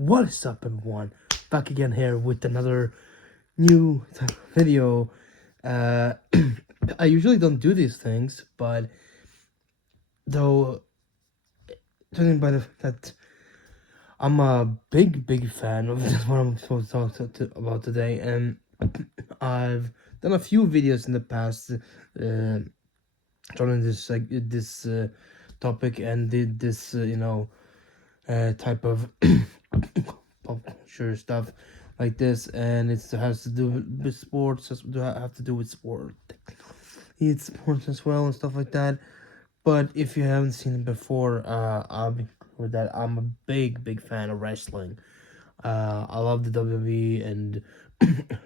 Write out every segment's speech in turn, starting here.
What is up, everyone? Back again here with another new video. Uh, I usually don't do these things, but though, judging by the that I'm a big fan of this, what I'm supposed to talk about today, and I've done a few videos in the past, on this topic, and did this, type of pop culture stuff like this, and it has to do with sports, have to do with sport, it's sports as well and stuff like that. But if you haven't seen it before, I'll be with that. I'm a big fan of wrestling. I love the WWE and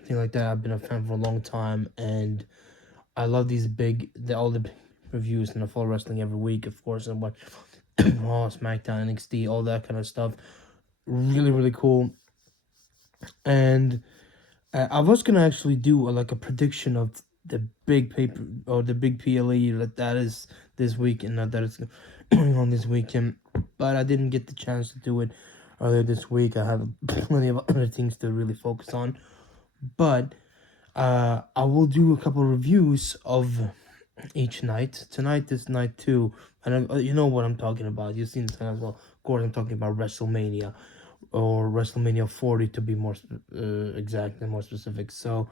thing like that. I've been a fan for a long time, and I love all the big reviews, and I follow wrestling every week, of course, and watch Raw, SmackDown, NXT, all that kind of stuff. Really cool. And I was gonna actually do like a prediction of the big paper or the big PLE that is this week, and not that it's going on this weekend, but I didn't get the chance to do it earlier this week. I have plenty of other things to really focus on, but I will do a couple of reviews of each night. Tonight is night 2, and you know what I'm talking about. You've seen it as well. Of course, I'm talking about Wrestlemania, or Wrestlemania 40 to be more exact and more specific. So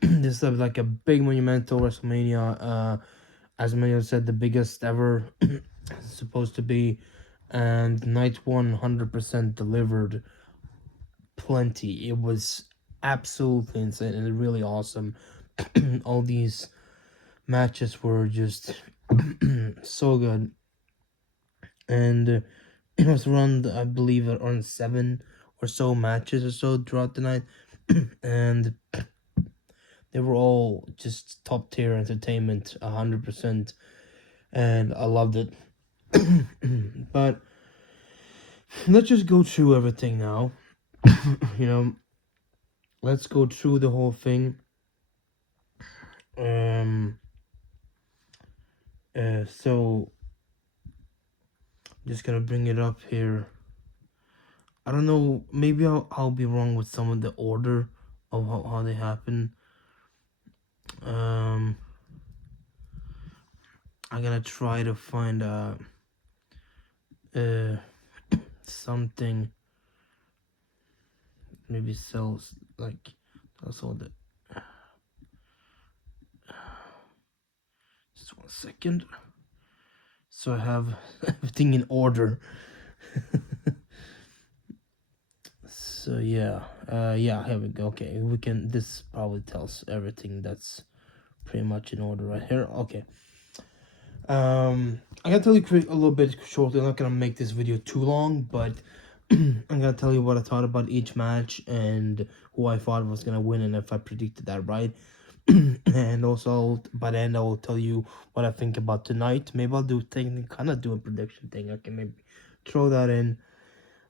this is like a big monumental Wrestlemania. As Manuel said, the biggest ever supposed to be, and night 100% delivered plenty. It was absolutely insane and really awesome. All these matches were just so good, and it was around, I believe, around 7 or so matches or so throughout the night, and they were all just top tier entertainment, 100%, and I loved it. But let's just go through everything now. Let's go through the whole thing. So just gonna bring it up here. I don't know, maybe I'll be wrong with some of the order of how they happen. I'm gonna try to find something, maybe sells like that's all the just 1 second, so I have everything in order. So yeah, here we go. Okay, we can, this probably tells everything. That's pretty much in order right here. Okay. I'm gonna tell you a little bit shortly. I'm not gonna make this video too long, but I'm gonna tell you what I thought about each match and who I thought was gonna win, and if I predicted that right. And also by the end I will tell you what I think about tonight. Maybe I'll do kind of do a prediction thing. I can maybe throw that in,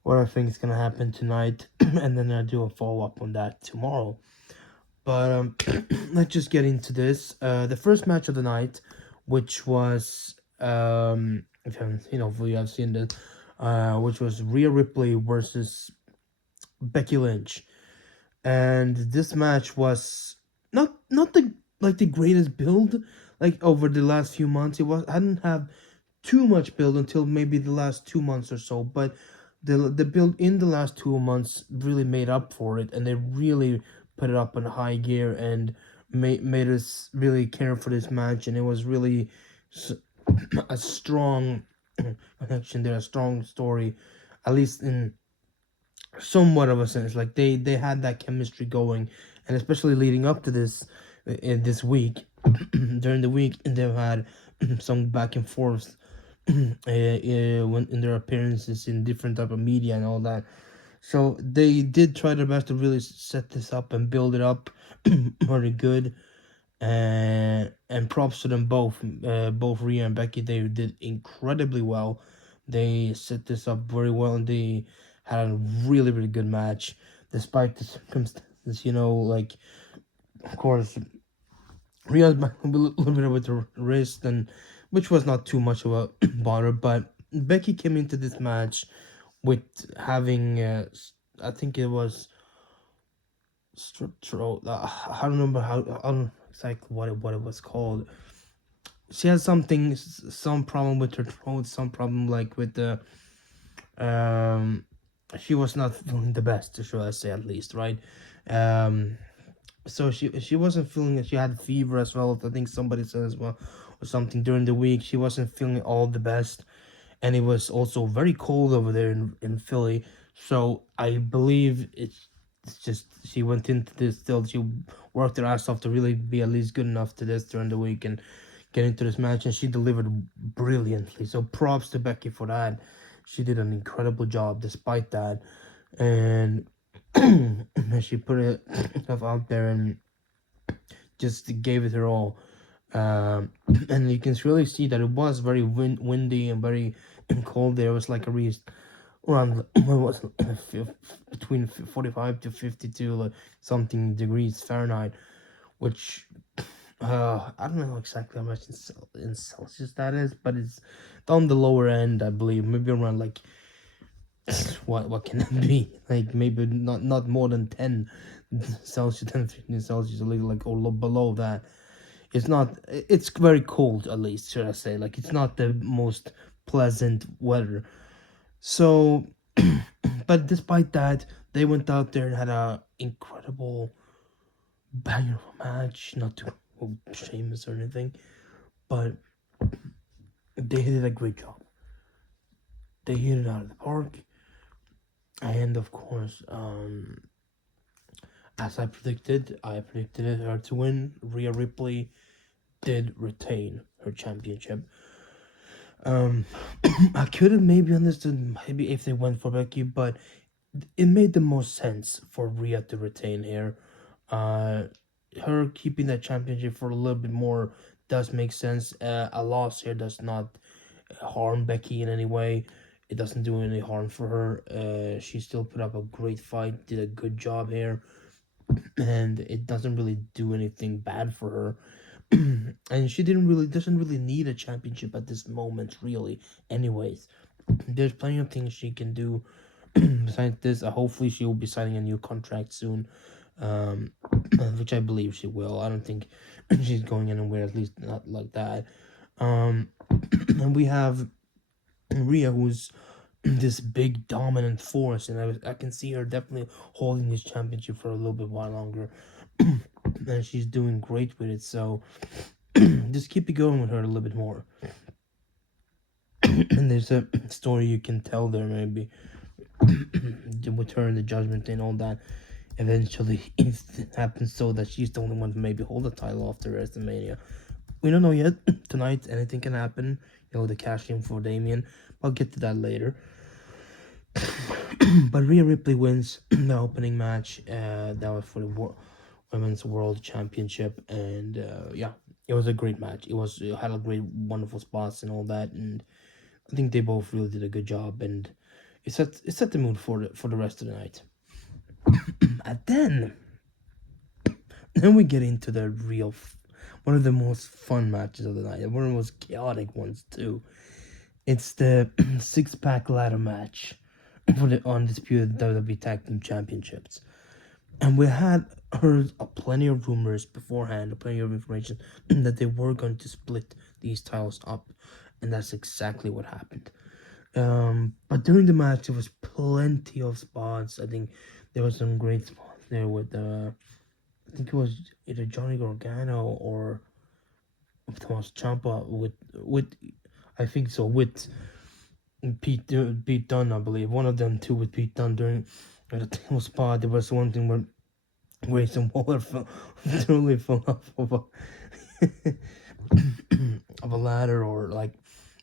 what I think is gonna happen tonight, and then I'll do a follow-up on that tomorrow. But let's just get into this. The first match of the night, which was if you have seen this, which was Rhea Ripley versus Becky Lynch, and this match was not the greatest build like over the last few months. I didn't have too much build until maybe the last 2 months or so, but the build in the last 2 months really made up for it, and they really put it up in high gear and made us really care for this match, and it was really a strong connection there, a strong story, at least in somewhat of a sense. Like they had that chemistry going, and especially leading up to this in this week. During the week, they've had some back and forth when in their appearances in different type of media and all that. So they did try their best to really set this up and build it up very good. And props to them both. Both Rhea and Becky, they did incredibly well. They set this up very well, and they had a really good match despite the circumstances. Like, of course, Rhea's back a little bit with her wrist, and which was not too much of a bother. But Becky came into this match with having I think it was strip throat. I don't remember how I don't exactly what it was called. She had something, some problem with her throat, some problem like with the um. She was not feeling the best, should I say at least, right? Um, so she wasn't feeling it. She had fever as well. I think somebody said as well, or something during the week. She wasn't feeling all the best, and it was also very cold over there in Philly. So I believe it's just she went into this still. She worked her ass off to really be at least good enough to this during the week and get into this match, and she delivered brilliantly. So props to Becky for that. She did an incredible job despite that, and she put herself out there and just gave it her all. Um, and you can really see that it was very windy and very cold. There was like a around what was between 45 to 52 like something degrees Fahrenheit, which I don't know exactly how much in Celsius that is, but it's on the lower end, I believe. Maybe around like what can it be? Like maybe not more than 10 Celsius, 10 15 Celsius, a little like or below that. It's not. It's very cold, at least should I say? Like it's not the most pleasant weather. So, but despite that, they went out there and had a incredible banger of a match. Not to Sheamus or anything, but they did a great job. They hit it out of the park, and of course, as I predicted her to win. Rhea Ripley did retain her championship. Um, I could have maybe understood maybe if they went for Becky, but it made the most sense for Rhea to retain here. Uh, her keeping that championship for a little bit more does make sense. A loss here does not harm Becky in any way. It doesn't do any harm for her. She still put up a great fight, did a good job here, and it doesn't really do anything bad for her. And she didn't really doesn't really need a championship at this moment, really. Anyways, there's plenty of things she can do besides this. Hopefully, she will be signing a new contract soon, um, which I believe she will. I don't think she's going anywhere, at least not like that. Um, and we have Rhea, who's this big dominant force, and I can see her definitely holding this championship for a little bit while longer. And she's doing great with it, so just keep it going with her a little bit more. And there's a story you can tell there, maybe with her and the judgment and all that. Eventually, it happens so that she's the only one to maybe hold the title after WrestleMania. We don't know yet. Tonight, anything can happen. The cash in for Damien. I'll get to that later. But Rhea Ripley wins the opening match. That was for the Women's World Championship, and yeah, it was a great match. It had a great, wonderful spots and all that, and I think they both really did a good job, and it set the mood for the rest of the night. And then we get into the one of the most fun matches of the night, and one of the most chaotic ones too. It's the six-pack ladder match for the undisputed WWE Tag Team Championships. And we had heard plenty of rumors beforehand, plenty of information that they were going to split these titles up, and that's exactly what happened. But during the match, there was plenty of spots. I think there was some great spots there with I think it was either Johnny Gargano or Thomas Ciampa with I think so with Pete Dunne, I believe one of them two with Pete Dunne during the table spot. There was one thing where Grayson Waller totally fell off of of a ladder, or like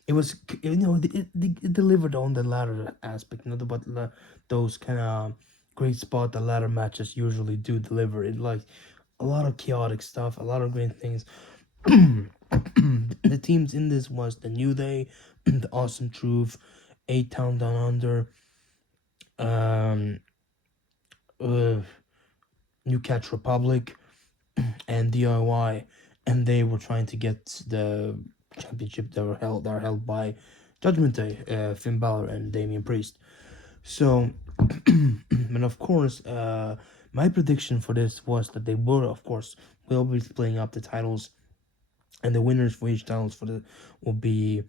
it was, it delivered on the ladder aspect, but those kind of great spot the ladder matches usually do deliver. It like a lot of chaotic stuff, a lot of great things. The teams in this was the New Day, the Awesome Truth, Eight Town Down Under, um, uh, New Catch Republic, and DIY, and they were trying to get the championship that are held by Judgment Day, Finn Balor and Damian Priest. So, and of course, my prediction for this was that they were, of course, will be playing up the titles, and the winners for each titles for the will be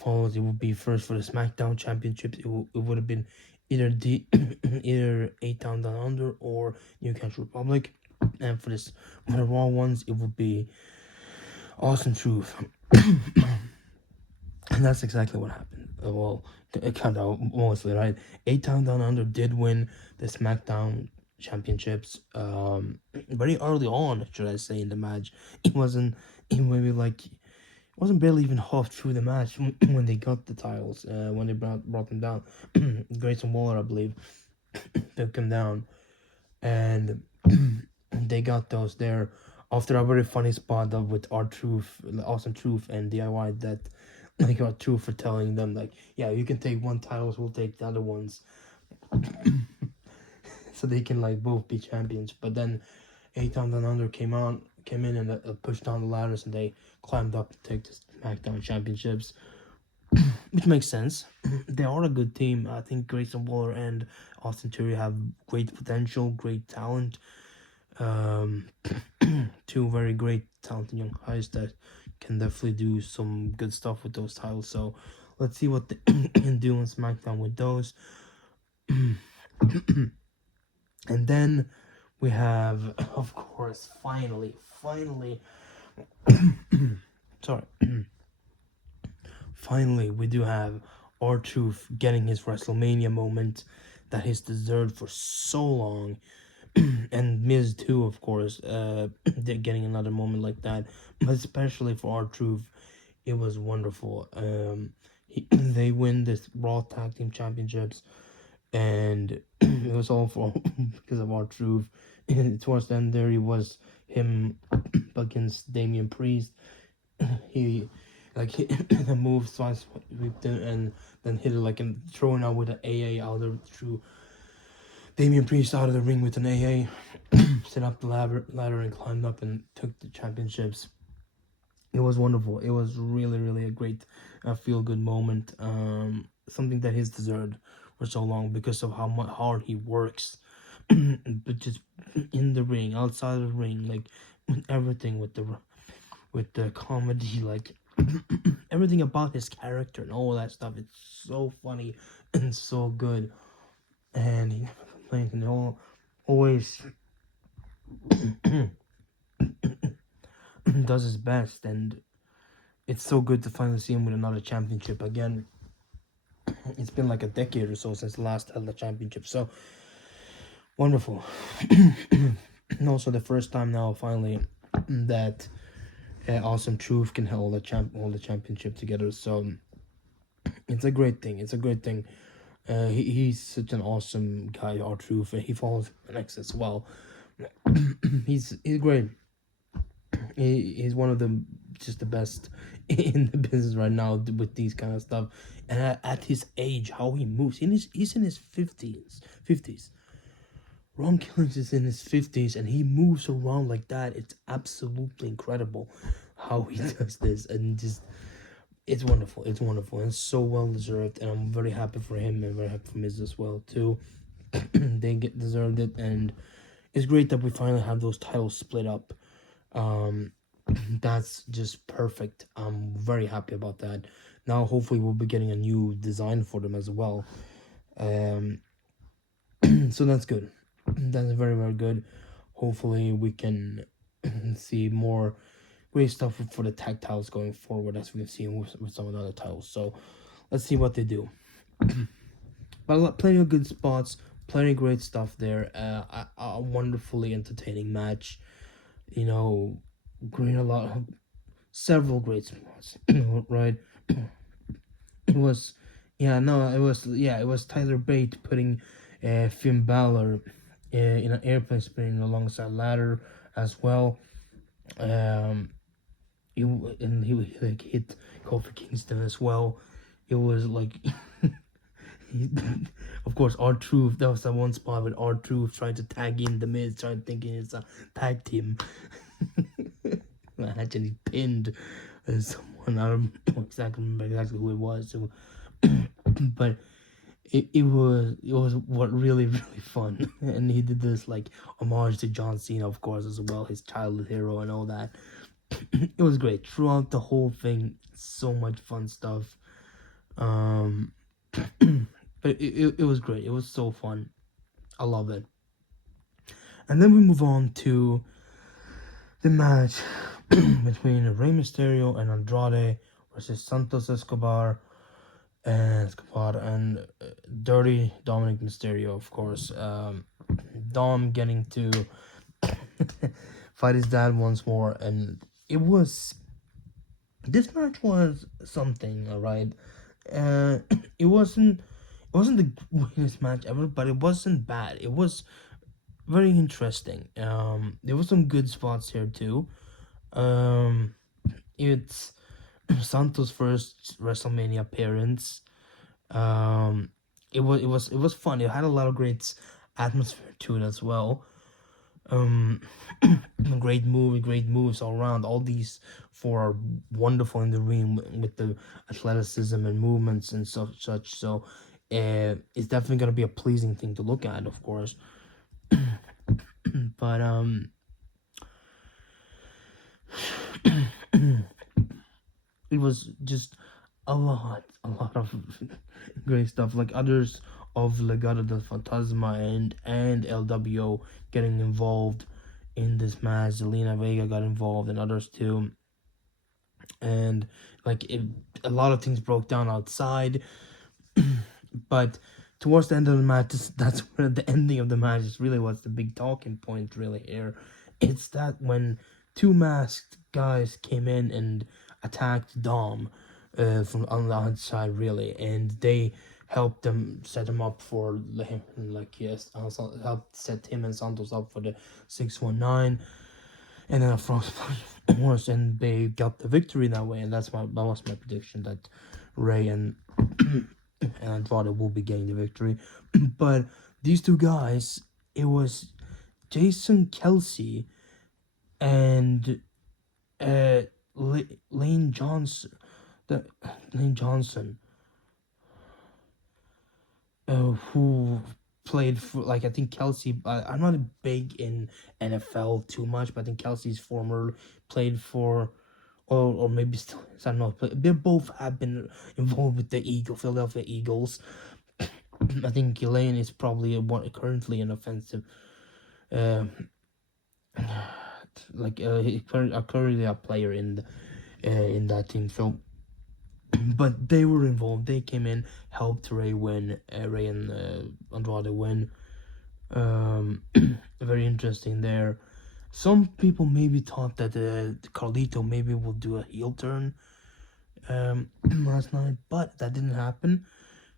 follows. It would be first for the SmackDown Championship. It would have been either the either 8 Down Under or Newcastle Republic, and for this for the Raw ones, it would be Awesome Truth. And that's exactly what happened. Well, kind of mostly, right? 8 Down Under did win the SmackDown championships very early on, should I say, in the match. It wasn't even maybe like it wasn't barely even half through the match when they got the titles, when they brought them down. Grayson Waller, I believe, took them down, and they got those there after a very funny spot of with our Truth, Awesome Truth, and DIY that like our Truth for telling them like, yeah, you can take one titles, we'll take the other ones, so they can like both be champions. But then 8 Down Under came in and pushed down the ladders, and they climbed up to take the SmackDown championships, which makes sense. They are a good team. I think Grayson Waller and Austin Theory have great potential, great talent. Um, two very great talented young guys that can definitely do some good stuff with those titles. So let's see what they can do on SmackDown with those. And then we have, of course, finally, sorry, finally, we do have R-Truth getting his WrestleMania moment that he's deserved for so long. And Miz too, of course, they're getting another moment like that. But especially for R-Truth, it was wonderful. They win this Raw Tag Team Championships, and it was all for because of R-Truth. Towards the end there, it was him against Damian Priest. He like hit the move twice, whipped it, and then hit it like and throwing out with an AA out of through Damian Priest out of the ring with an AA, set up the ladder and climbed up and took the championships. It was wonderful. It was really a great feel good moment. Something that he's deserved for so long because of how much hard he works, but just in the ring, outside of the ring, like with everything with the comedy, like everything about his character and all that stuff. It's so funny and so good, and he never complains, and always does his best, and it's so good to finally see him with another championship again. It's been like a decade or so since the last held the championship, so wonderful. And also the first time now finally that Awesome Truth can hold the championship together. So it's a great thing. It's a great thing. He's such an awesome guy, R-Truth, and he follows X as well. He's great. He's one of the just the best in the business right now with these kind of stuff. And at his age, how he moves, he's in his fifties. Ron Killings is in his 50s, and he moves around like that. It's absolutely incredible how he does this, and just it's wonderful. It's wonderful, and it's so well deserved. And I'm very happy for him, and very happy for Miz as well too. They get deserved it, and it's great that we finally have those titles split up. That's just perfect. I'm very happy about that. Now, hopefully, we'll be getting a new design for them as well. Um, so that's good. That's very good. Hopefully, we can see more great stuff for the tag titles going forward, as we've seen with some of the other titles. So let's see what they do. But plenty of good spots, plenty of great stuff there. A wonderfully entertaining match. You know, great a lot, several great spots. Right? It was, it was Tyler Bate putting Finn Balor in an airplane spinning alongside ladder as well. Um, he like hit Kofi Kingston as well. It was like, of course, R-Truth. That was the one spot with R-Truth trying to tag in the Miz, trying thinking it's a tag team. Actually pinned someone. I don't exactly remember exactly who it was. So, but it was what really really fun, and he did this like homage to John Cena, of course, as well, his childhood hero and all that. It was great throughout the whole thing. So much fun stuff. Um, but it was great. It was so fun. I love it. And then we move on to the match between Rey Mysterio and Andrade versus Santos Escobar and Dirty Dominic Mysterio, of course. Dom getting to fight his dad once more, and it was this match was something, all right. Uh, it wasn't the greatest match ever, but it wasn't bad. It was very interesting. There was some good spots here too. Um, it's Santos' first Wrestlemania appearance. Um, it was fun. It had a lot of great atmosphere to it as well. Um, great moves all around. All these four are wonderful in the ring with the athleticism and movements and such. So, it's definitely gonna be a pleasing thing to look at, of course. But it was just a lot of great stuff. Like others of Legado del Fantasma and LWO getting involved in this match. Zelina Vega got involved and others too. And like a lot of things broke down outside, but towards the end of the match, that's where the ending of the match is really what's the big talking point really here. It's that when two masked guys came in and attacked Dom, from on the outside really, and they helped them set him up for him, like yes, also helped set him and Santos up for the 619, and then of course, and they got the victory that way, and that was my prediction that Ray and Andrade will be getting the victory. But these two guys, it was Jason Kelsey and uh Lane Johnson, the Lane Johnson, who played for, like, I think Kelsey. I'm not big in NFL too much, but I think Kelsey's former played for, or maybe still, I don't know. But they both have been involved with the Philadelphia Eagles. I think Elaine is probably currently an offensive, uh, like currently a player in that team. So, but they were involved. They came in, helped Ray win. Ray and Andrade win. Very interesting there. Some people maybe thought that Carlito maybe will do a heel turn last night, but that didn't happen.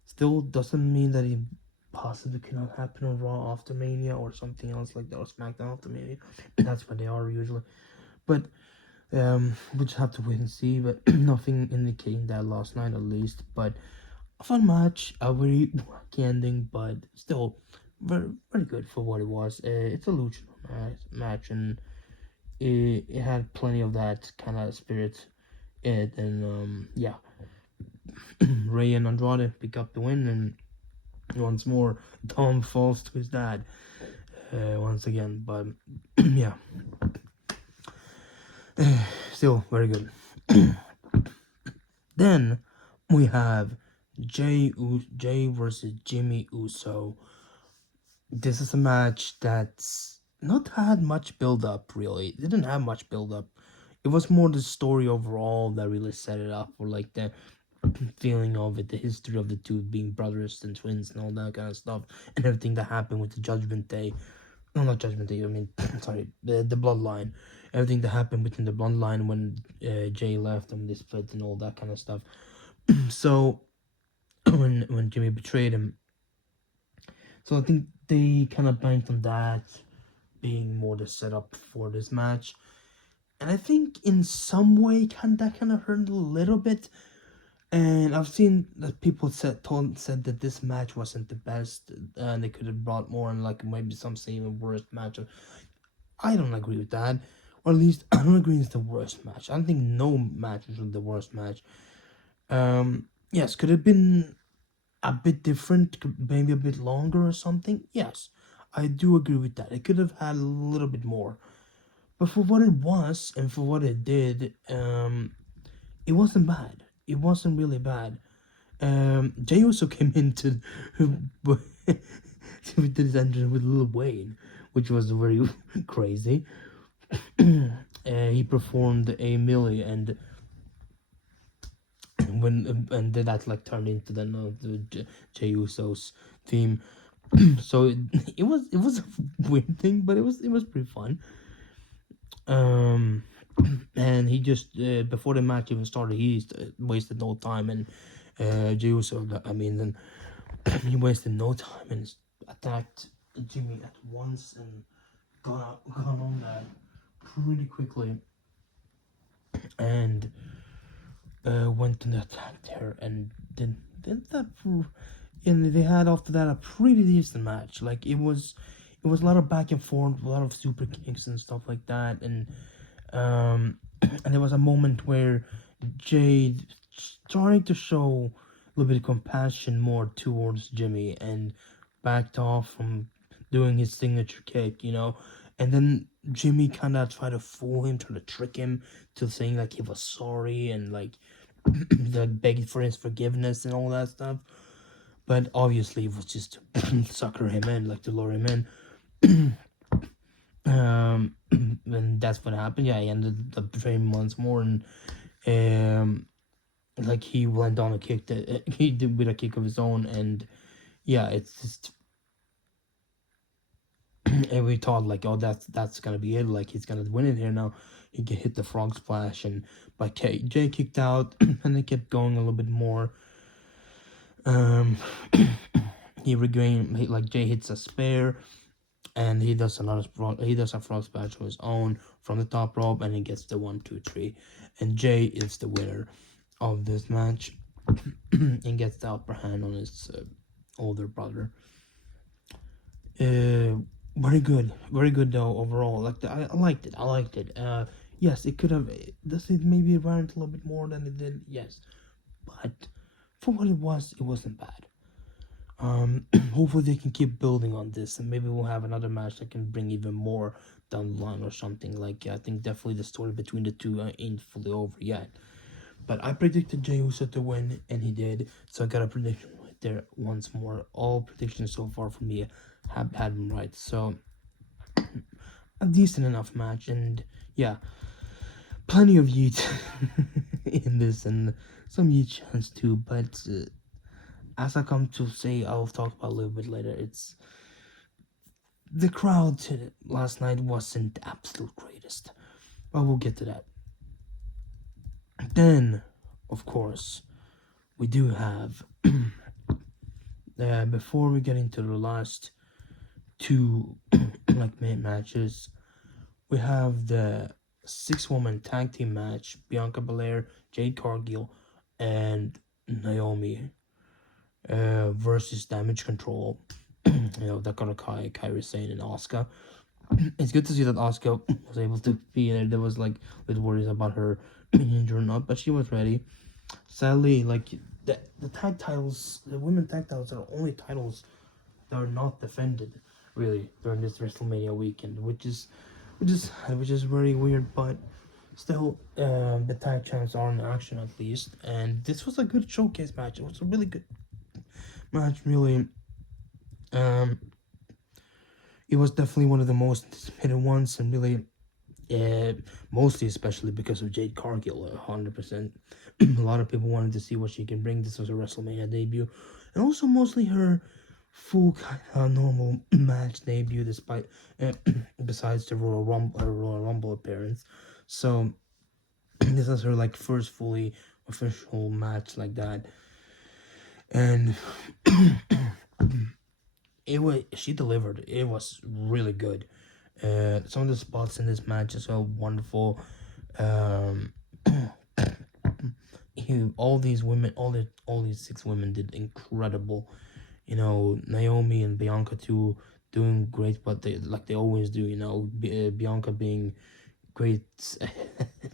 Still doesn't mean that it possibly cannot happen on Raw after Mania or something else like that, or SmackDown after Mania. That's what they are usually. But we just have to wait and see. But nothing indicating that last night, at least. But a fun match, a very wacky ending, but still very good for what it was. It's a lucha match, and it had plenty of that kind of spirit in it. And yeah, Ray and Andrade pick up the win, and once more, Tom falls to his dad once again. But yeah, still very good. Then we have Jay versus Jimmy Uso. This is a match that's not had much build up. Really, it didn't have much build up. It was more the story overall that really set it up, or like the feeling of it, the history of the two being brothers and twins and all that kind of stuff, and everything that happened with the Judgment Day. No, not Judgment Day. I mean, sorry, the Bloodline. Everything that happened within the Bloodline when Jay left and they split and all that kind of stuff. So when Jimmy betrayed him, so I think they kind of banked on that being more the setup for this match. And I think in some way, kind of hurt a little bit. And I've seen that people said that this match wasn't the best, and they could have brought more, and like maybe some say even worst match. I don't agree with that, or at least I don't agree it's the worst match. I don't think no match is really the worst match. Yes, could have been. a bit different, maybe a bit longer or something. Yes, I do agree with that. It could have had a little bit more, but for what it was and for what it did, it wasn't bad. It wasn't really bad. Jay also came into with this engine with Lil Wayne, which was very crazy. He performed a Millie, and and then that like turned into the Jay Uso's theme. So it was a weird thing, but it was pretty fun. Um, and he just before the match even started, he wasted no time, and Jey Uso, I mean, then he wasted no time and attacked Jimmy at once and got on that pretty quickly, and went and attacked her, and then that and they had after that a pretty decent match. Like it was a lot of back and forth, a lot of super kicks and stuff like that, um, and there was a moment where Jade starting to show a little bit of compassion more towards Jimmy and backed off from doing his signature kick, and then Jimmy kind of tried to fool him, trying to trick him to saying like he was sorry and like like begging for his forgiveness and all that stuff. But obviously, it was just to sucker him in, like to lure him in. And that's what happened. Yeah, he ended up betraying him once more, and um, like he went on a kick that he did with a kick of his own, and yeah, it's just and we thought like, oh, that's gonna be it. Like he's gonna win it here now. He can hit the frog splash, and but Jay kicked out, and they kept going a little bit more. Um, like Jay hits a spare, and he does a frog splash of his own from the top rope, and he gets the 1, 2, 3, and Jay is the winner of this match and gets the upper hand on his older brother. Very good though overall. Like I liked it. I liked it. Yes, it could have. Does it maybe rant a little bit more than it did? Yes, but for what it wasn't bad. Hopefully they can keep building on this, and maybe we'll have another match that can bring even more down the line or something. Like I think definitely the story between the two ain't fully over yet. But I predicted Jey Uso to win, and he did. So I got a prediction right there once more. All predictions so far from me have had them right. So a decent enough match, and yeah, plenty of yeet in this, and some yeet chance too. But as I come to say, I'll talk about a little bit later. It's the crowd last night wasn't the absolute greatest, but we'll get to that. Then, of course, we do have before we get into the last two like main matches, we have the 6-woman tag team match: Bianca Belair, Jade Cargill, and Naomi versus Damage Control. Dakota Kai, Kairi Sane, and Asuka. It's good to see that Asuka was able to be there. There was like little worries about her being injured or not, but she was ready. Sadly, like the tag titles, the women tag titles are the only titles that are not defended really during this WrestleMania weekend, which is very weird. But still, the tag champs are in action at least, and this was a good showcase match. It was a really good match, really. Um, it was definitely one of the most anticipated ones, and really, mostly especially because of Jade Cargill, 100%. A lot of people wanted to see what she can bring. This was her WrestleMania debut, and also mostly her full kind of normal match debut, despite besides the Royal Rumble appearance. So this is her like first fully official match like that, and she delivered. It was really good. Some of the spots in this match as well wonderful. Um, all these women, all these 6 women did incredible. Naomi and Bianca too doing great, but they always do. Bianca being great.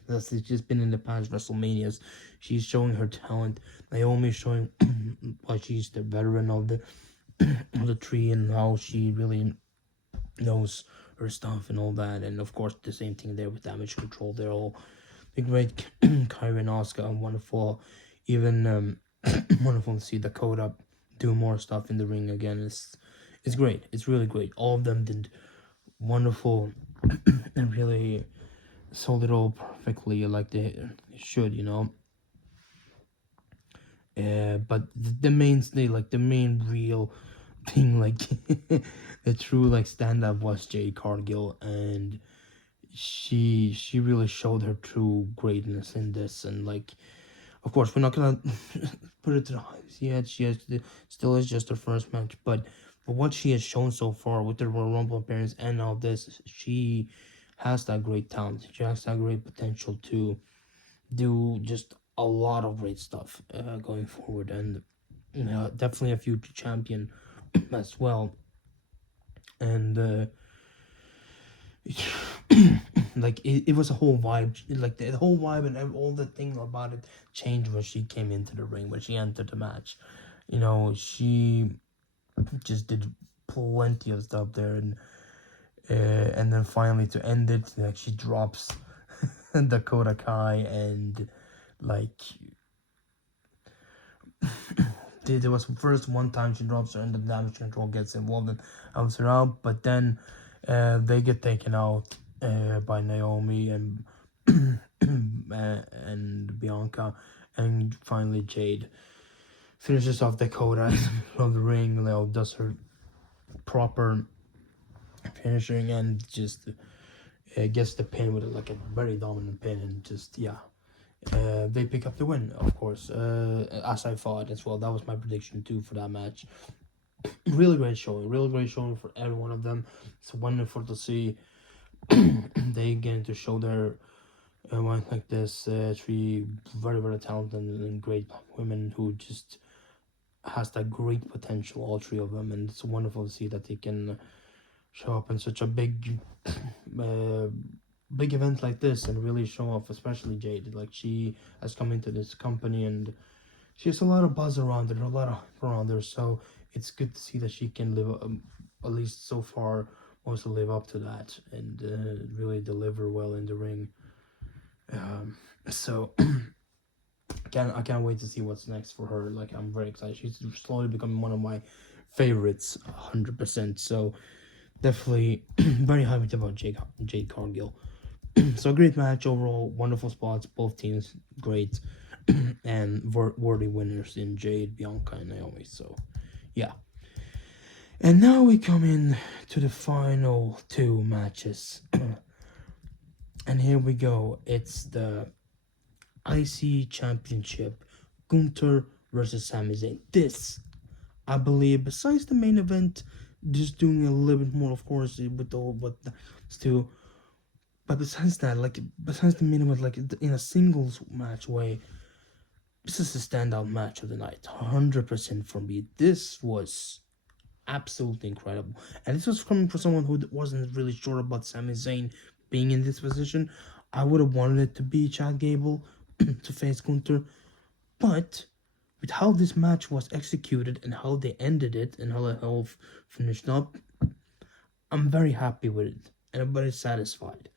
That's it's just been in the past WrestleManias. She's showing her talent. Naomi showing why she's the veteran of the of the tree and how she really knows her stuff and all that. And of course, the same thing there with Damage Control. They're all the great Kyrie and Oscar and wonderful. Even wonderful to see Dakota do more stuff in the ring again. It's great. It's really great. All of them did wonderful and really sold it all perfectly like they should, you know. But the mainstay, like the main real thing, like the true like stand up was Jade Cargill, and she really showed her true greatness in this, and like of course we're not gonna put it to the highs yet. She has still is just her first match, but what she has shown so far with the Royal Rumble appearance and all this, she has that great talent. She has that great potential to do just a lot of great stuff going forward, and definitely a future champion as well. And like it was a whole vibe, like the whole vibe and all the thing about it changed when she came into the ring, when she entered the match. You know, she just did plenty of stuff there, and then finally to end it, like she drops Dakota Kai, and like there was first one time she drops her and the Damage Control gets involved and helps her out, but then they get taken out by Naomi and and Bianca, and finally Jade finishes off Dakota in the middle of the ring. Leo does her proper finishing and just gets the pin with like a very dominant pin, and just yeah. They pick up the win, of course, as I thought as well. That was my prediction too for that match. Really great showing for every one of them. It's wonderful to see they getting to show their one like this. Three very talented and great women who just has that great potential. All three of them, and it's wonderful to see that they can show up in such a uh, big event like this and really show off. Especially Jade, like she has come into this company and she has a lot of buzz around her, a lot of hype around her. So it's good to see that she can live, at least so far, also live up to that and really deliver well in the ring. So I can't wait to see what's next for her. Like I'm very excited. She's slowly becoming one of my favorites, 100%. So definitely very happy about Jade Cargill. So a great match overall, wonderful spots, both teams great, and worthy winners in Jade, Bianca, and Naomi. So yeah. And now we come in to the final two matches. And here we go. It's the IC Championship, Gunther versus Sami Zayn. This, I believe, besides the main event, just doing a little bit more, of course, with all but still. But besides that, like besides the main event, like in a singles match way, this is a standout match of the night. 100% for me. This was absolutely incredible. And this was coming from someone who wasn't really sure about Sami Zayn being in this position. I would have wanted it to be Chad Gable to face Gunther, but with how this match was executed and how they ended it and how it all finished up, I'm very happy with it and I'm very satisfied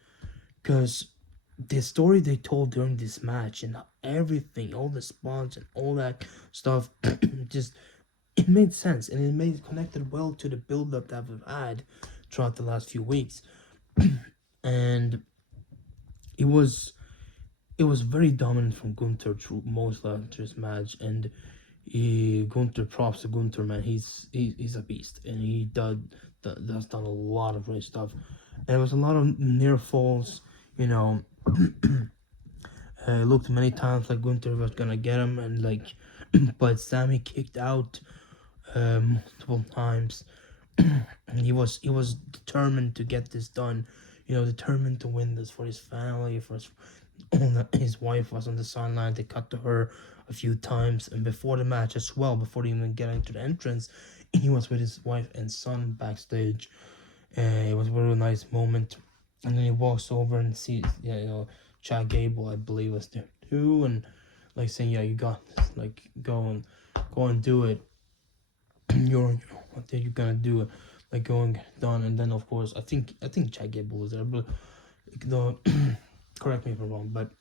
because the story they told during this match and everything, all the spots and all that stuff, just it made sense and it made connected well to the build up that we've had throughout the last few weeks, and it was it was very dominant from Gunther through most of this match, and Gunther, props to Gunther, man. He's a beast, and does done a lot of great stuff, and there was a lot of near falls, you know. Looked many times like Gunther was gonna get him, and like, but Sammy kicked out multiple times. And he was determined to get this done, determined to win this for his family, for his wife was on the sideline. They cut to her a few times, and before the match as well, before they even get into the entrance, he was with his wife and son backstage. It was a really nice moment. and then he walks over and sees, yeah, Chad Gable, I believe, was there too, and like saying, yeah, you got this, like go and do it. What are you gonna do? Like going done, and then of course I think Chad Gable was there, but the correct me if I'm wrong, but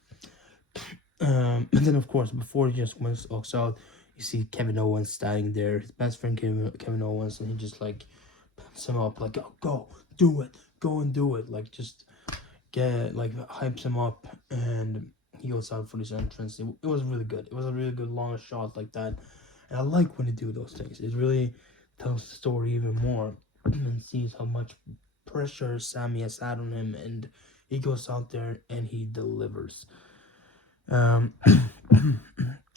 and then of course before he just walks out, you see Kevin Owens standing there, his best friend Kevin Owens, and he just like pumps him up, like, oh, go do it, go and do it, like just get like hypes him up, and he goes out for this entrance. It was really good. It was a really good long shot like that, and I like when they do those things. It really tells the story even more and sees how much pressure Sammy has had on him, and he goes out there and he delivers. Um,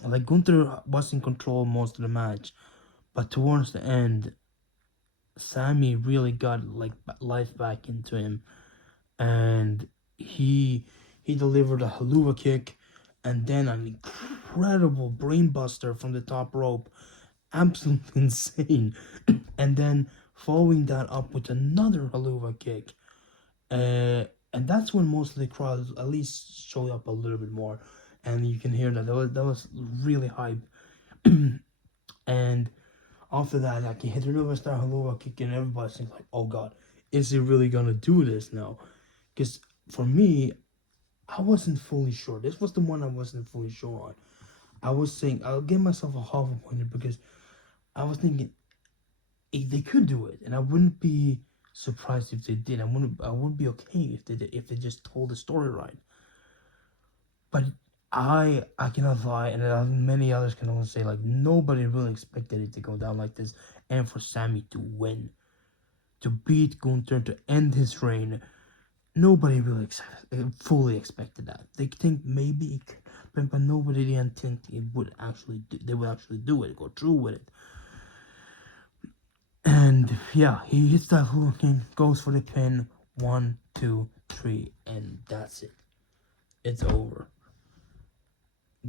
like Gunther was in control most of the match, but towards the end, Sammy really got like life back into him, and he delivered a haluva kick, and then an incredible brainbuster from the top rope, absolutely insane, and then following that up with another haluva kick, and that's when most of the crowd at least showed up a little bit more, and you can hear that was really hype, and after that, like he hit another star haluva kick, and everybody's like, "Oh God, is he really gonna do this now?" Because for me, I wasn't fully sure. This was the one I wasn't fully sure on. I was saying I'll give myself a half a point because I was thinking they could do it, and I wouldn't be surprised if they did. I would be okay if they just told the story right. But I cannot lie, and many others can also say, like, nobody really expected it to go down like this, and for Sammy to win, to beat Gunther, to end his reign. Nobody really fully expected that. They think maybe it could, but nobody didn't think they would actually do it, go through with it. And yeah, he hits that hook and goes for the pin. 1, 2, 3, and that's it. It's over.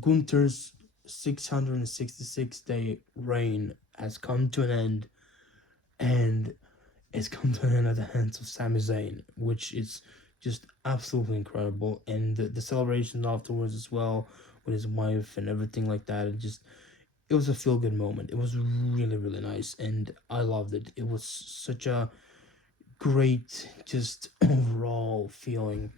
Gunther's 666-day reign has come to an end, and it's come to an end at the hands of Sami Zayn, which is just absolutely incredible. And the celebrations afterwards as well with his wife and everything like that. It was a feel good moment. It was really, really nice, and I loved it. It was such a great, just overall feeling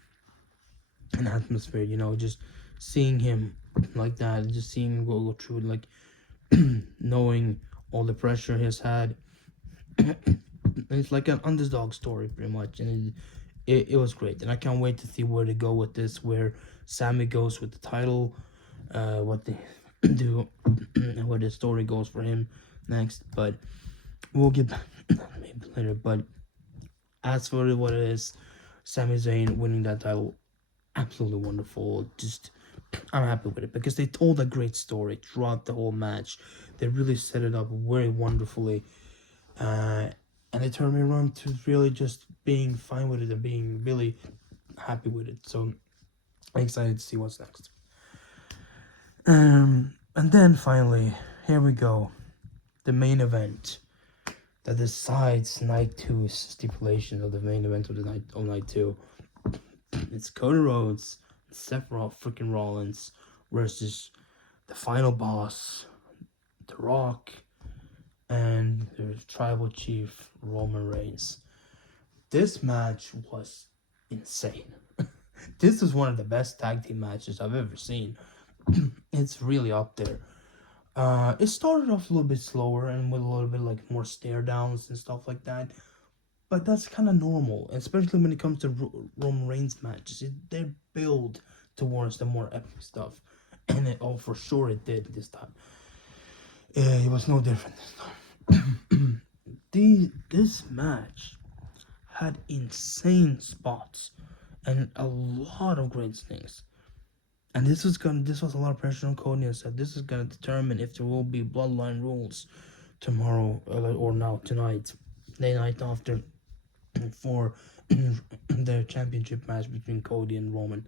and atmosphere. Just seeing him like that, just seeing him go through, like knowing all the pressure he has had. It's like an underdog story, pretty much, and it was great. And I can't wait to see where they go with this, where Sammy goes with the title, what they do, and where the story goes for him next. But we'll get back maybe later. But as for what it is, Sami Zayn winning that title, absolutely wonderful. Just I'm happy with it because they told a great story throughout the whole match. They really set it up very wonderfully, uh, and they turned me around to really just being fine with it and being really happy with it. So I'm excited to see what's next. And then finally, here we go, the main event that decides night two's stipulation of the main event of the night two. It's Cody Rhodes, Seth freaking Rollins versus the final boss, The Rock, and the tribal chief Roman Reigns. This match was insane. This is one of the best tag team matches I've ever seen. It's really up there. It started off a little bit slower and with a little bit like more stare downs and stuff like that, but that's kind of normal, especially when it comes to Roman Reigns matches. They build towards the more epic stuff, and for sure it did this time. It was no different this time. This match had insane spots and a lot of great things. And this was a lot of pressure on Cody, and said this is gonna determine if there will be bloodline rules tomorrow, or now tonight, the night after, for the championship match between Cody and Roman.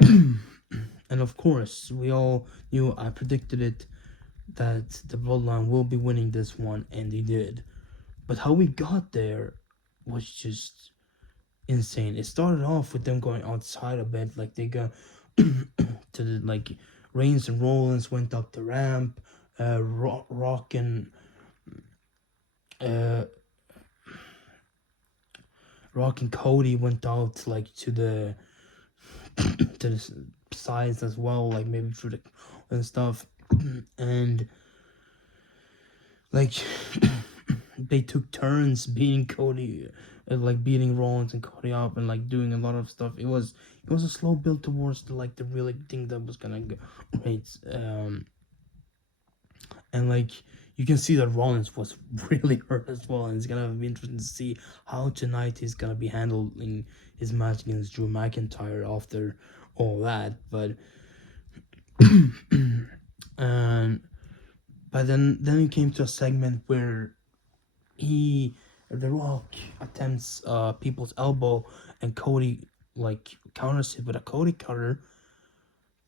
And of course, we all knew, I predicted it, that the bloodline will be winning this one, and they did. But how we got there was just insane. It started off with them going outside a bit, like they go to the like Reigns and Rollins went up the ramp. Rock and uh, Rock and Cody went out like to the to the sides as well, like maybe through the and stuff, and like they took turns beating Cody, like beating Rollins and Cody up, and like doing a lot of stuff. It was a slow build towards the like the really thing that was gonna go right. And like you can see that Rollins was really hurt as well, and it's gonna be interesting to see how tonight he's gonna be handling his match against Drew McIntyre after all that. And but then it came to a segment where he the Rock attempts people's elbow, and Cody like counters it with a Cody cutter,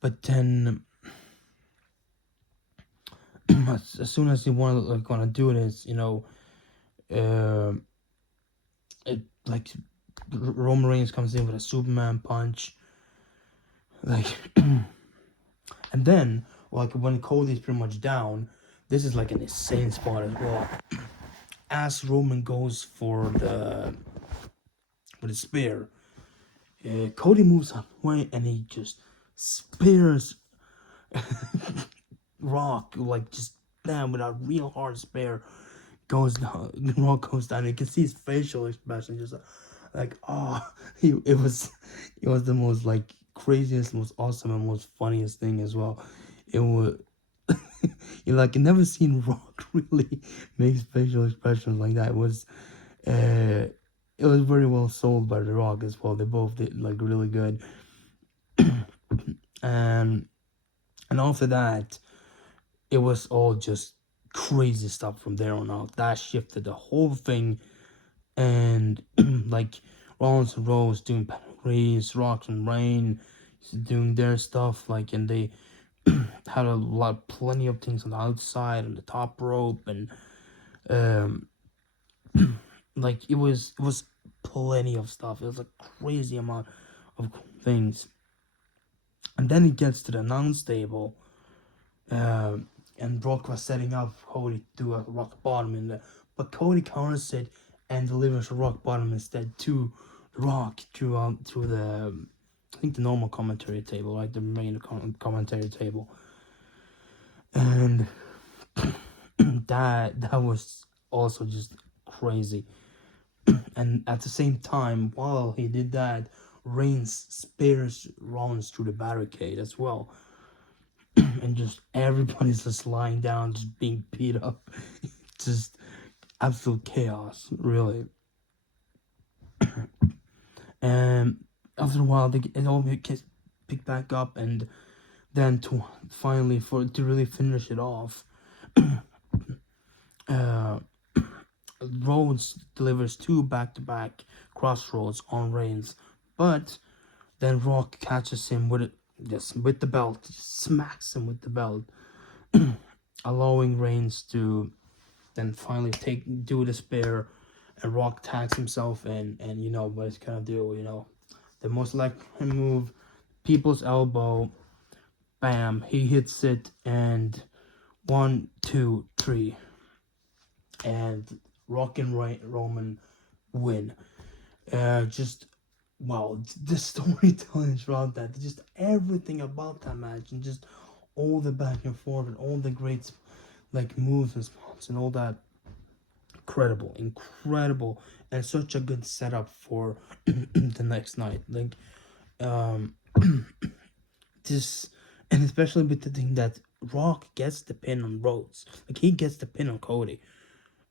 but then as soon as he wanna do this, uh, it like Roman Reigns comes in with a Superman punch, like, and then like when Cody's pretty much down, this is like an insane spot as well. As Roman goes for the spear, Cody moves out of the way and he just spears Rock, like just bam with a real hard spear. Goes down, Rock goes down. You can see his facial expression, just like it was the most like craziest, most awesome, and most funniest thing as well. It was you like you never seen Rock really make facial expressions like that. Uh it was very well sold by The Rock as well. They both did like really good. and and after that, it was all just crazy stuff from there on out. That shifted the whole thing, and like Rollins and Rose doing pedigrees, Rocks and Rain doing their stuff, like, and they had a lot, plenty of things on the outside and the top rope, and um, like it was plenty of stuff. It was a crazy amount of things, and then it gets to the announce table, uh, and Brock was setting up Cody to do a rock bottom in there, but Cody counters it and delivers a rock bottom instead to Rock through the I think the normal commentary table, like the main commentary table, and that was also just crazy. And at the same time, while he did that, Reigns spears Rollins through the barricade as well, and just everybody's just lying down, just being beat up, just absolute chaos, really. And after a while, it all gets picked back up, and then to finally to really finish it off, uh, Rhodes delivers two back-to-back crossroads on Reigns, but then Rock catches him with it, just with the belt, just smacks him with the belt, allowing Reigns to then finally do the spear, and Rock tags himself in, and you know what he's gonna do, the most likely move, people's elbow, bam, he hits it, and 1, 2, 3, and Rock and Roman win. Just wow, the storytelling throughout that, just everything about that match, and just all the back and forth, and all the great like moves and spots, and all that, incredible, and such a good setup for the next night. Like, um, this, and especially with the thing that Rock gets the pin on Rhodes, like he gets the pin on Cody,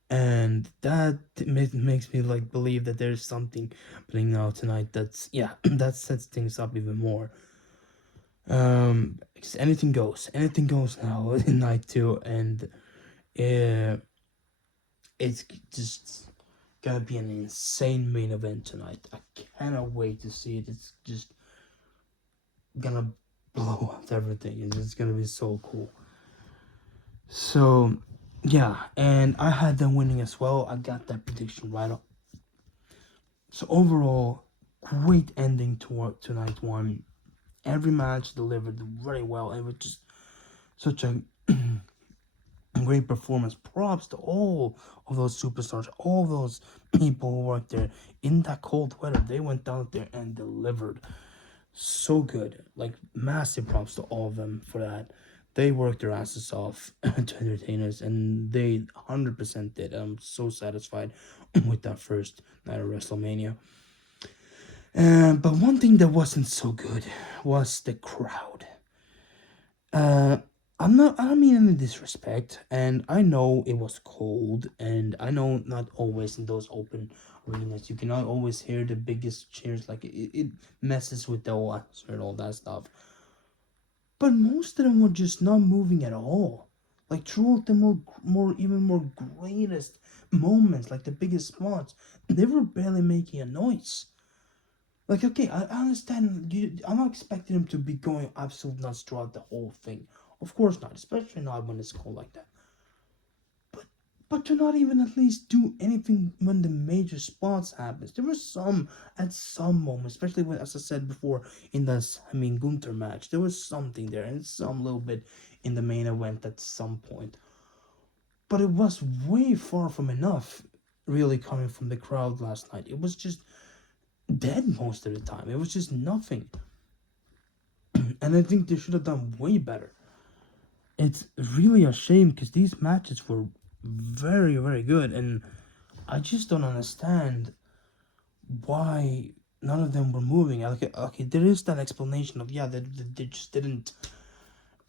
and that makes me like believe that there's something playing out tonight. That's yeah, that sets things up even more. 'Cause anything goes now in night two, and it's just gonna be an insane main event tonight. I cannot wait to see it. It's just gonna blow up everything. It's just gonna be so cool. So yeah, and I had them winning as well. I got that prediction right up. So overall, great ending to night one. Every match delivered very well. It was just such a great performance. Props to all of those superstars, all those people who worked there in that cold weather. They went out there and delivered so good. Like massive props to all of them for that. They worked their asses off to entertain us, and they 100% did. I'm so satisfied with that first night of WrestleMania. But one thing that wasn't so good was the crowd. Uh, I don't mean any disrespect, and I know it was cold, and I know not always in those open arenas you cannot always hear the biggest cheers. Like it messes with the whole atmosphere and all that stuff. But most of them were just not moving at all. Like throughout the even more greatest moments, like the biggest spots, they were barely making a noise. Like, okay, I understand. I'm not expecting him to be going absolute nuts throughout the whole thing. Of course not, especially not when it's cold like that. But but to not even at least do anything when the major spots happens. There was some at some moment, especially when, as I said before, in this Gunther match, there was something there, and some little bit in the main event at some point. But it was way far from enough, really coming from the crowd last night. It was just dead most of the time. It was just nothing. And I think they should have done way better. It's really a shame because these matches were very, very good, and I just don't understand why none of them were moving. Okay, there is that explanation of yeah, they just didn't.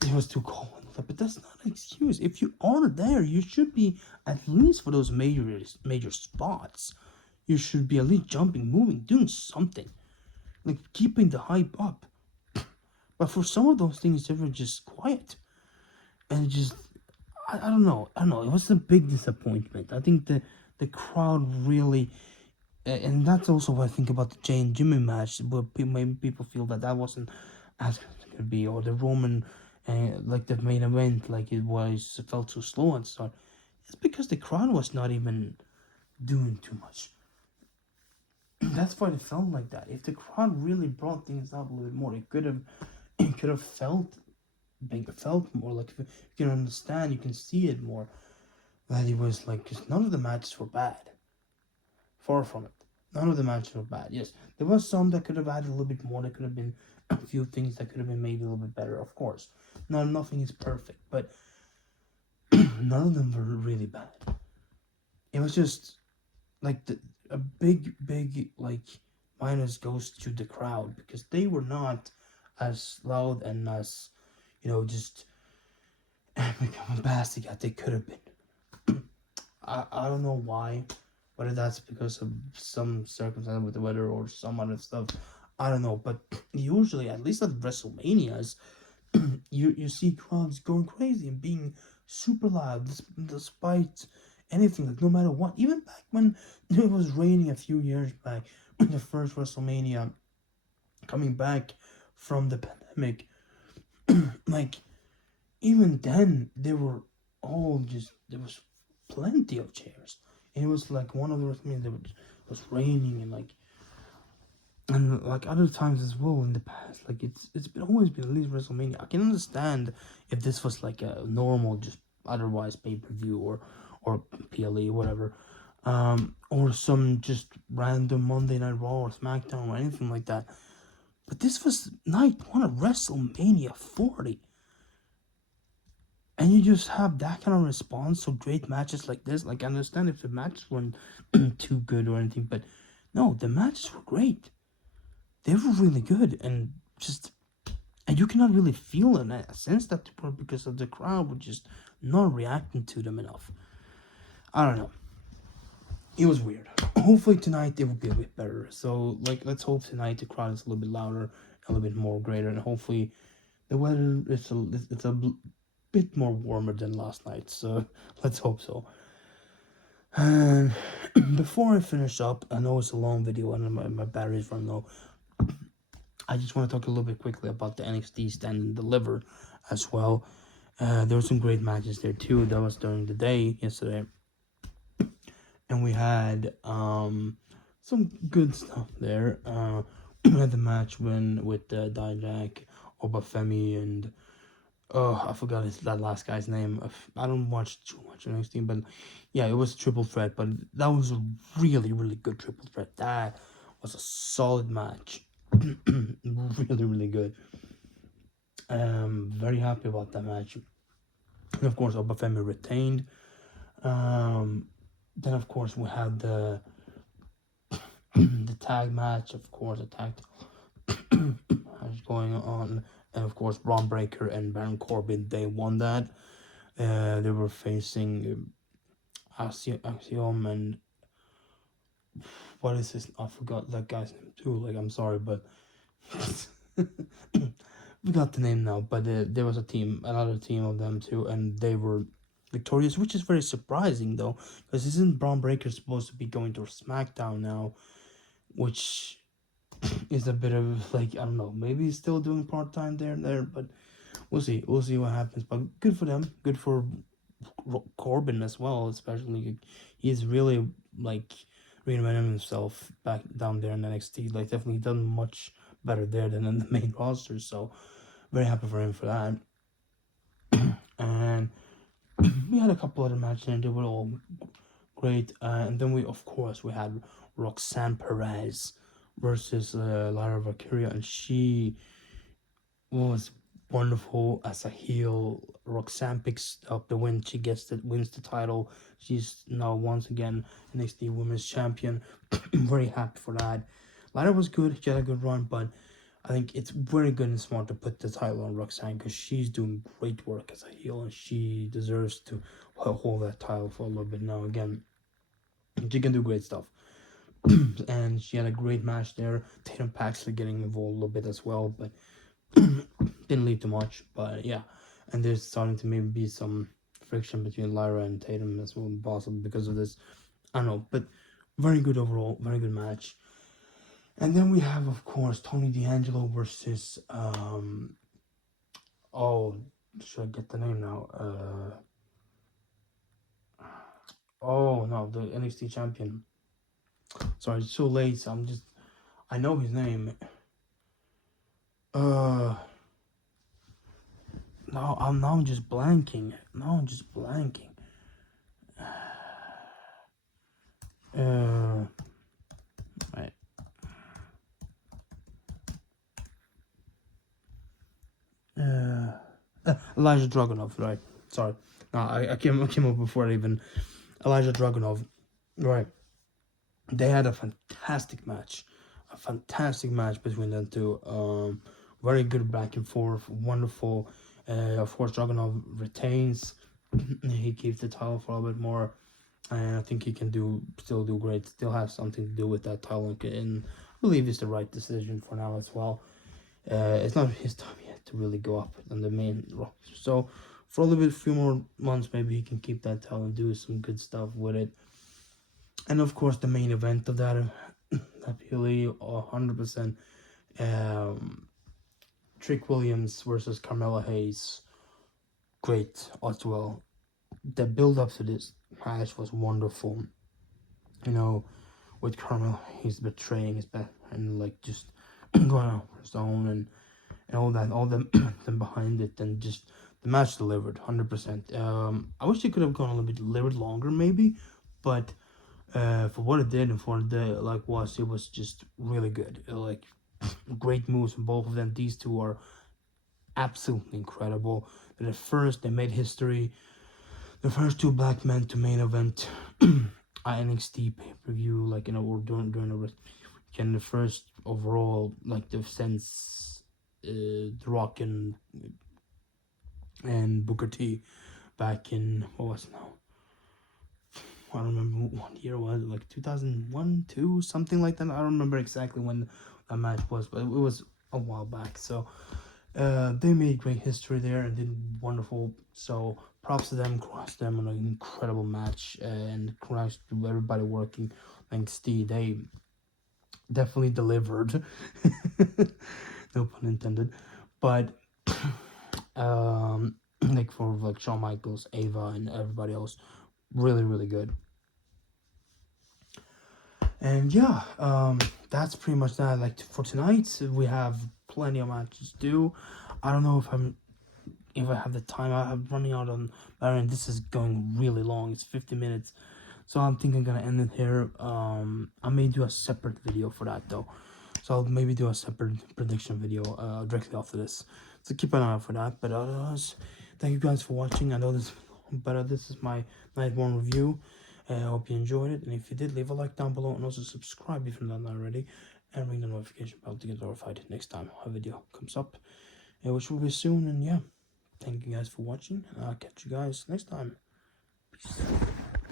It was too cold, but that's not an excuse. If you are there, you should be at least for those major spots. You should be at least jumping, moving, doing something, like keeping the hype up. But for some of those things, they were just quiet, and it just I don't know. I don't know. It was a big disappointment. I think the crowd really, and that's also what I think about the Jay and Jimmy match. Where maybe people feel that that wasn't as good as it could be, or the Roman, like the main event, like it felt so slow and so. It's because the crowd was not even doing too much. That's why it felt like that. If the crowd really brought things up a little bit more, it could have felt bigger, felt more like you can understand, you can see it more. That it was like, because none of the matches were bad. Far from it. None of the matches were bad. Yes, there was some that could have added a little bit more. There could have been a few things that could have been maybe a little bit better, of course. No, nothing is perfect, but none of them were really bad. It was just like a big like minus goes to the crowd because they were not as loud and as just bombastic as they could have been. I don't know why, whether that's because of some circumstance with the weather or some other stuff. I don't know, but usually, at least at WrestleManias, you see crowds going crazy and being super loud despite anything, like no matter what. Even back when it was raining a few years back, the first WrestleMania, coming back from the pandemic, like even then they were all just there was plenty of chairs. And it was like one of the WrestleMania that was raining and like other times as well in the past. Like it's been always been at least WrestleMania. I can understand if this was like a normal just otherwise pay-per-view or PLE whatever. Or some just random Monday Night Raw or SmackDown or anything like that. But this was night one of WrestleMania 40. And you just have that kind of response. So great matches like this. Like I understand if the matches weren't too good or anything, but no, the matches were great. They were really good, and you cannot really feel it. I sense that because of the crowd were just not reacting to them enough. I don't know. It was weird. Hopefully tonight it will be a bit better. So like let's hope tonight the crowd is a little bit louder, a little bit more greater, and hopefully the weather is bit more warmer than last night. So let's hope so. And before I finish up, I know it's a long video and my battery's running low. I just want to talk a little bit quickly about the NXT Stand and Deliver as well. There were some great matches there too. That was during the day yesterday, and we had some good stuff there. We had the match when with Dijak, Obafemi, and oh, I forgot that last guy's name. I don't watch too much NXT, but yeah, it was a triple threat. But that was a really, really good triple threat. That was a solid match. Really, really good. Very happy about that match. And of course, Obafemi retained. Um, then of course we had the the tag match. Of course, the tag match going on, and of course Braun Breaker and Baron Corbin, they won that. They were facing Axiom and what is this? I forgot that guy's name too. Like, I'm sorry, but we got the name now. But there was a team, another team of them too, and they were victorious, which is very surprising though, because isn't Braun Breaker supposed to be going to SmackDown now, which is a bit of like, I don't know, maybe he's still doing part time there and there, but we'll see. We'll see what happens. But good for them. Good for Corbin as well, especially he's really like reinvented himself back down there in NXT. Like definitely done much better there than in the main roster. So very happy for him for that. And we had a couple other matches and they were all great. And then we of course we had Roxanne Perez versus Lyra Valkyria, and she was wonderful as a heel. Roxanne picks up the win. She wins the title. She's now once again NXT Women's Champion. Very happy for that. Lyra was good. She had a good run, but I think it's very good and smart to put the title on Roxanne because she's doing great work as a heel and she deserves to hold that title for a little bit now again. She can do great stuff. And she had a great match there. Tatum Paxley getting involved a little bit as well, but didn't lead to much. But yeah, and there's starting to maybe be some friction between Lyra and Tatum as well, possibly because of this. I don't know, but very good overall, very good match. And then we have, of course, Tony D'Angelo versus oh, should I get the name now? Oh no, the NXT champion. Sorry, it's so late. So I know his name. Uh, no, I'm just blanking. No, I'm just blanking. Right. Elijah Dragunov, right? Sorry, no, I came up before even Elijah Dragunov, right? They had a fantastic match between them two. Very good back and forth, wonderful. Of course, Dragunov retains. He keeps the title for a little bit more, and I think he can still do great. Still have something to do with that title, and I believe it's the right decision for now as well. It's not his time yet to really go up on the main roster. So for a little bit, few more months, maybe he can keep that title and do some good stuff with it. And of course, the main event of that, appealing 100%, Trick Williams versus Carmella Hayes. Great as well. The build up to this match was wonderful. You know, with Carmella Hayes betraying his back and like just going out for his own and all that, all them them behind it, and just the match delivered 100%. I wish it could have gone a little bit longer maybe, but for what it did and for the like it was just really good. Like great moves from both of them. These two are absolutely incredible. They made history. The first two black men to main event NXT pay per view, like or during the weekend. The first overall, like the since The Rock and Booker T back in what was it now? I don't remember what year it was, like 2001, 2, something like that. I don't remember exactly when that match was, but it was a while back. So they made great history there and did wonderful. So props to them, congrats to them on an incredible match, and congrats to everybody working NXT. They definitely delivered. No pun intended. But like for like Shawn Michaels, Ava, and everybody else, really, really good. And yeah, that's pretty much that. Like for tonight, we have plenty of matches to do. I don't know if I have the time. I'm running out on, and this is going really long. It's 50 minutes, so I'm thinking I'm gonna end it here. I may do a separate video for that though, so I'll maybe do a separate prediction video directly after this. So keep an eye out for that. But otherwise, thank you guys for watching. I know this is my night one review. I hope you enjoyed it, and if you did, leave a like down below, and also subscribe if you're not already, and ring the notification bell to get notified next time a video comes up, which will be soon. And yeah, thank you guys for watching, and I'll catch you guys next time. Peace.